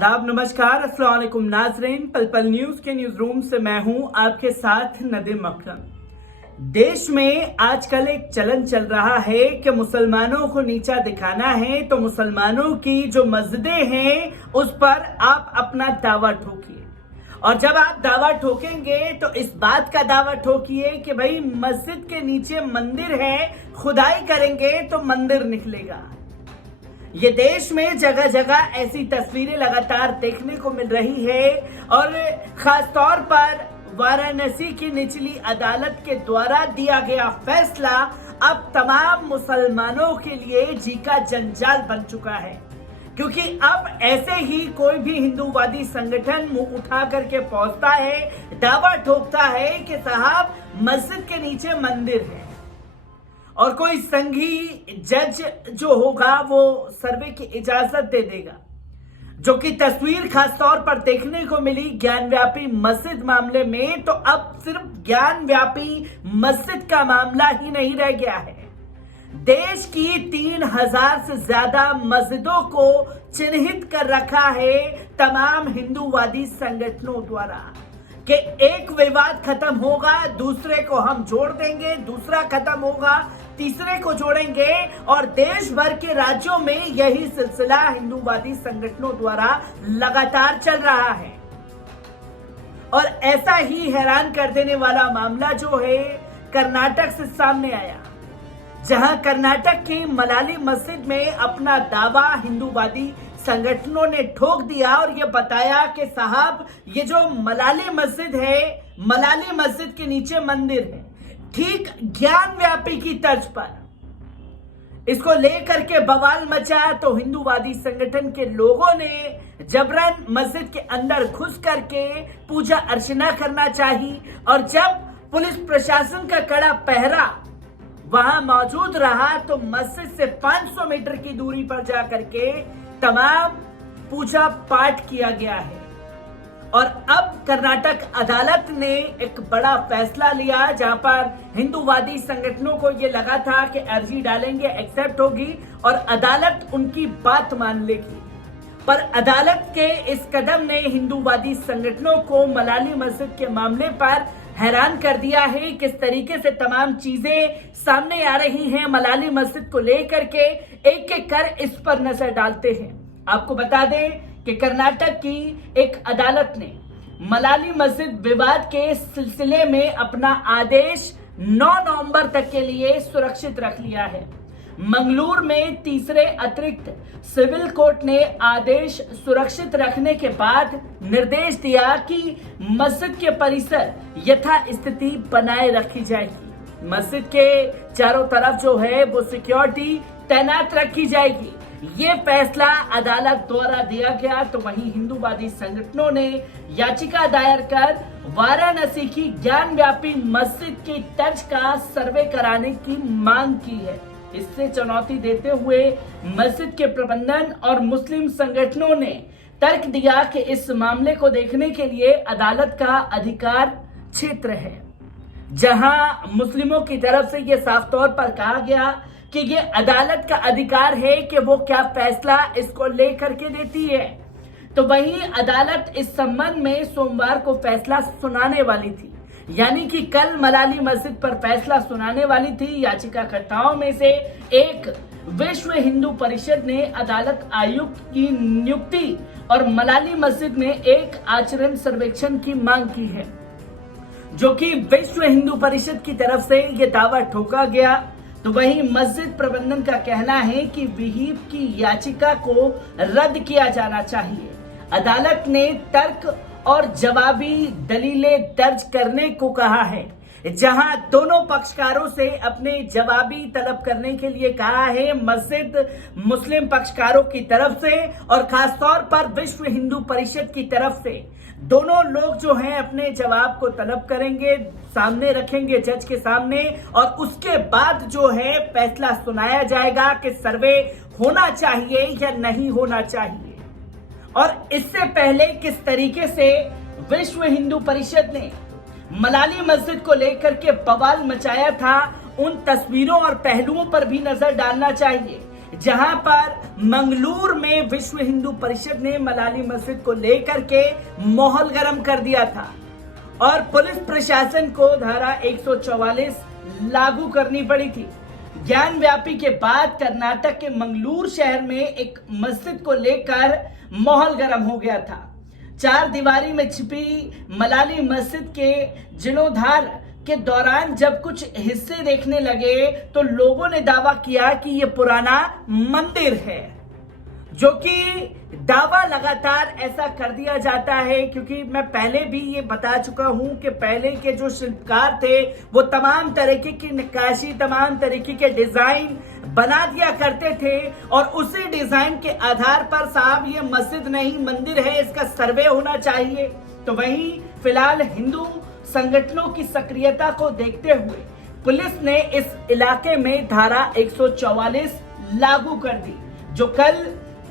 आदाब, नमस्कार, अस्सलाम वालेकुम नाज़रीन। पल पल न्यूज के न्यूज रूम से मैं हूं आपके साथ नदीम अकरम। देश में आजकल एक चलन चल रहा है कि मुसलमानों को नीचा दिखाना है तो मुसलमानों की जो मस्जिदें हैं उस पर आप अपना दावा ठोकिए, और जब आप दावा ठोकेंगे तो इस बात का दावा ठोकिए कि भाई मस्जिद के नीचे मंदिर है, खुदाई करेंगे तो मंदिर निकलेगा। ये देश में जगह जगह ऐसी तस्वीरें लगातार देखने को मिल रही है, और खास तौर पर वाराणसी की निचली अदालत के द्वारा दिया गया फैसला अब तमाम मुसलमानों के लिए जी का जंजाल बन चुका है, क्योंकि अब ऐसे ही कोई भी हिंदूवादी संगठन मुंह उठा करके पहुंचता है, दावा ठोकता है कि साहब मस्जिद के नीचे मंदिर है, और कोई संघी जज जो होगा वो सर्वे की इजाजत दे देगा। जो कि तस्वीर खास तौर पर देखने को मिली ज्ञानव्यापी मस्जिद मामले में, तो अब सिर्फ ज्ञानव्यापी मस्जिद का मामला ही नहीं रह गया है। देश की 3000 से ज्यादा मस्जिदों को चिन्हित कर रखा है तमाम हिंदूवादी संगठनों द्वारा कि एक विवाद खत्म होगा, दूसरे को हम जोड़ देंगे, दूसरा खत्म होगा, तीसरे को जोड़ेंगे, और देश भर के राज्यों में यही सिलसिला हिंदूवादी संगठनों द्वारा लगातार चल रहा है। और ऐसा ही हैरान कर देने वाला मामला जो है कर्नाटक से सामने आया, जहां कर्नाटक की मलाली मस्जिद में अपना दावा हिंदूवादी संगठनों ने ठोक दिया और ये बताया कि साहब ये जो मलाली मस्जिद है, मलाली मस्जिद के नीचे मंदिर है, ठीक ज्ञानव्यापी की तर्ज पर। इसको लेकर के बवाल मचा तो हिंदूवादी संगठन के लोगों ने जबरन मस्जिद के अंदर घुस करके पूजा अर्चना करना चाहिए, और जब पुलिस प्रशासन का कड़ा पहरा वहां मौजूद रहा तो मस्जिद से 500 मीटर की दूरी पर जाकर के तमाम पूजा पाठ किया गया है। और अब कर्नाटक अदालत ने एक बड़ा फैसला लिया, जहां पर हिंदूवादी संगठनों को यह लगा था कि अर्जी डालेंगे, एक्सेप्ट होगी और अदालत उनकी बात मान लेगी, पर अदालत के इस कदम ने हिंदूवादी संगठनों को मलाली मस्जिद के मामले पर हैरान कर दिया है। किस तरीके से तमाम चीजें सामने आ रही हैं मलाली मस्जिद को लेकर के, एक एक कर इस पर नजर डालते हैं। आपको बता दें कि कर्नाटक की एक अदालत ने मलाली मस्जिद विवाद के सिलसिले में अपना आदेश 9 नवंबर तक के लिए सुरक्षित रख लिया है। मंगलूर में तीसरे अतिरिक्त सिविल कोर्ट ने आदेश सुरक्षित रखने के बाद निर्देश दिया कि मस्जिद के परिसर यथास्थिति बनाए रखी जाएगी। मस्जिद के चारों तरफ जो है वो सिक्योरिटी तैनात रखी जाएगी। ये फैसला अदालत द्वारा दिया गया तो वहीं हिंदूवादी संगठनों ने याचिका दायर कर वाराणसी की ज्ञानव्यापी मस्जिद की तर्ज का सर्वे कराने की मांग की है। इससे चुनौती देते हुए मस्जिद के प्रबंधन और मुस्लिम संगठनों ने तर्क दिया कि इस मामले को देखने के लिए अदालत का अधिकार क्षेत्र है, जहां मुस्लिमों की तरफ से यह साफ तौर पर कहा गया कि ये अदालत का अधिकार है कि वो क्या फैसला इसको लेकर के देती है। तो वहीं अदालत इस संबंध में सोमवार को फैसला सुनाने वाली थी, यानी कि कल मलाली मस्जिद पर फैसला सुनाने वाली थी। याचिकाकर्ताओं में से एक विश्व हिंदू परिषद ने अदालत आयुक्त की नियुक्ति और मलाली मस्जिद में एक आचरण सर्वेक्षण की मांग की है, जो कि विश्व हिंदू परिषद की तरफ से यह दावा ठोका गया। तो वहीं मस्जिद प्रबंधन का कहना है कि विहीप की याचिका को रद्द किया जाना चाहिए। अदालत ने तर्क और जवाबी दलीलें दर्ज करने को कहा है, जहां दोनों पक्षकारों से अपने जवाबी तलब करने के लिए कहा है। मस्जिद मुस्लिम पक्षकारों की तरफ से और खास तौर पर विश्व हिंदू परिषद की तरफ से दोनों लोग जो हैं अपने जवाब को तलब करेंगे, सामने रखेंगे जज के सामने, और उसके बाद जो है फैसला सुनाया जाएगा कि सर्वे होना चाहिए या नहीं होना चाहिए। और इससे पहले किस तरीके से विश्व हिंदू परिषद ने मलाली मस्जिद को लेकर के बवाल मचाया था, उन तस्वीरों और पहलुओं पर भी नजर डालना चाहिए जहां पर मंगलूर में विश्व हिंदू परिषद ने मलाली मस्जिद को लेकर के माहौल गर्म कर दिया था और पुलिस प्रशासन को धारा 144 लागू करनी पड़ी थी। ज्ञान व्यापी के बाद कर्नाटक के मंगलूर शहर में एक मस्जिद को लेकर माहौल गर्म हो गया था। चार दीवारी में छिपी मलाली मस्जिद के जीर्णोद्धार के दौरान जब कुछ हिस्से देखने लगे तो लोगों ने दावा किया कि यह पुराना मंदिर है, जो कि दावा लगातार ऐसा कर दिया जाता है क्योंकि मैं पहले भी ये बता चुका हूं कि पहले के जो शिल्पकार थे वो तमाम तरीके की नक्काशी, तमाम तरीके के डिजाइन बना दिया करते थे और उसी डिजाइन के आधार पर साहब ये मस्जिद नहीं मंदिर है, इसका सर्वे होना चाहिए। तो वहीं फिलहाल हिंदू संगठनों की सक्रियता को देखते हुए पुलिस ने इस इलाके में धारा 144 लागू कर दी, जो कल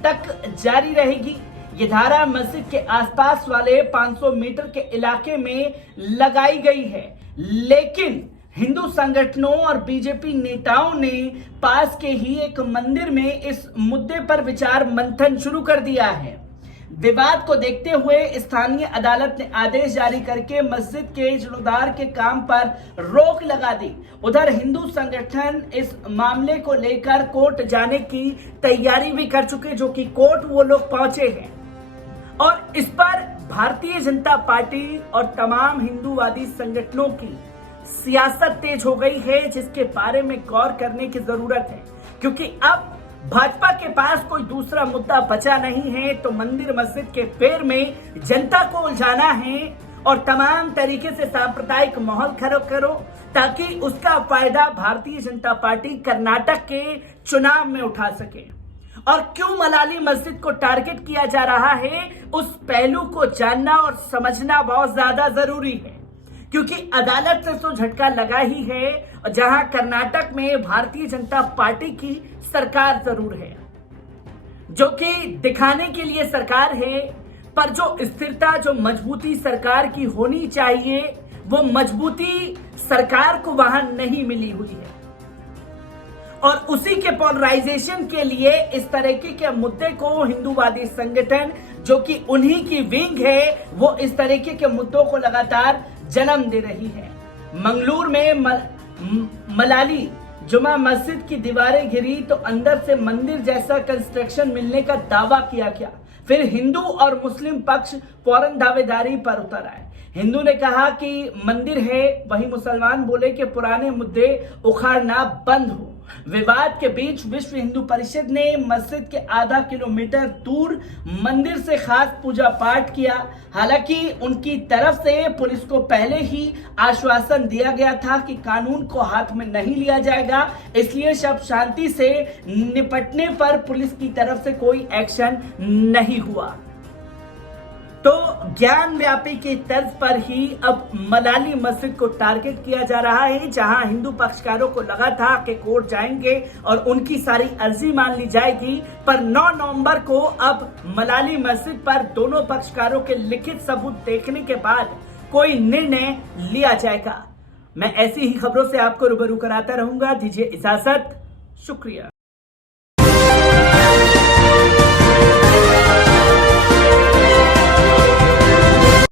तक जारी रहेगी। ये धारा मस्जिद के आसपास वाले 500 मीटर के इलाके में लगाई गई है, लेकिन हिंदू संगठनों और बीजेपी नेताओं ने पास के ही एक मंदिर में इस मुद्दे पर विचार मंथन शुरू कर दिया है। विवाद को देखते हुए स्थानीय अदालत ने आदेश जारी करके मस्जिद के जीर्णोद्धार के काम पर रोक लगा दी। उधर हिंदू संगठन इस मामले को लेकर कोर्ट जाने की तैयारी भी कर चुके, जो कि कोर्ट वो लोग पहुंचे हैं और इस पर भारतीय जनता पार्टी और तमाम हिंदूवादी संगठनों की सियासत तेज हो गई है, जिसके बारे में गौर करने की जरूरत है क्योंकि अब भाजपा के पास कोई दूसरा मुद्दा बचा नहीं है। तो मंदिर मस्जिद के फेर में जनता को उलझाना है और तमाम तरीके से सांप्रदायिक माहौल खराब करो ताकि उसका फायदा भारतीय जनता पार्टी कर्नाटक के चुनाव में उठा सके। और क्यों मलाली मस्जिद को टारगेट किया जा रहा है, उस पहलू को जानना और समझना बहुत ज्यादा जरूरी है क्योंकि अदालत से तो झटका लगा ही है, जहां कर्नाटक में भारतीय जनता पार्टी की सरकार जरूर है, जो कि दिखाने के लिए सरकार है, पर जो स्थिरता, जो मजबूती सरकार की होनी चाहिए, वो मजबूती सरकार को वहां नहीं मिली हुई है। और उसी के पोलराइजेशन के लिए इस तरीके के मुद्दे को हिंदूवादी संगठन, जो कि उन्हीं की विंग है, वो इस तरीके के मुद्दों को लगातार जन्म दे रही है। मंगलूर में मलाली जुमा मस्जिद की दीवारें गिरी तो अंदर से मंदिर जैसा कंस्ट्रक्शन मिलने का दावा किया गया। फिर हिंदू और मुस्लिम पक्ष फौरन दावेदारी पर उतर आए। हिंदू ने कहा कि मंदिर है, वहीं मुसलमान बोले कि पुराने मुद्दे उखाड़ना बंद हो। विवाद के बीच विश्व हिंदू परिषद ने मस्जिद के आधा किलोमीटर दूर मंदिर से खास पूजा पाठ किया। हालांकि उनकी तरफ से पुलिस को पहले ही आश्वासन दिया गया था कि कानून को हाथ में नहीं लिया जाएगा, इसलिए सब शांति से निपटने पर पुलिस की तरफ से कोई एक्शन नहीं हुआ। तो ज्ञान व्यापी की तर्ज पर ही अब मलाली मस्जिद को टारगेट किया जा रहा है, जहां हिंदू पक्षकारों को लगा था कि कोर्ट जाएंगे और उनकी सारी अर्जी मान ली जाएगी, पर 9 नवंबर को अब मलाली मस्जिद पर दोनों पक्षकारों के लिखित सबूत देखने के बाद कोई निर्णय लिया जाएगा। मैं ऐसी ही खबरों से आपको रूबरू कराता रहूंगा। दीजिए इजाजत, शुक्रिया।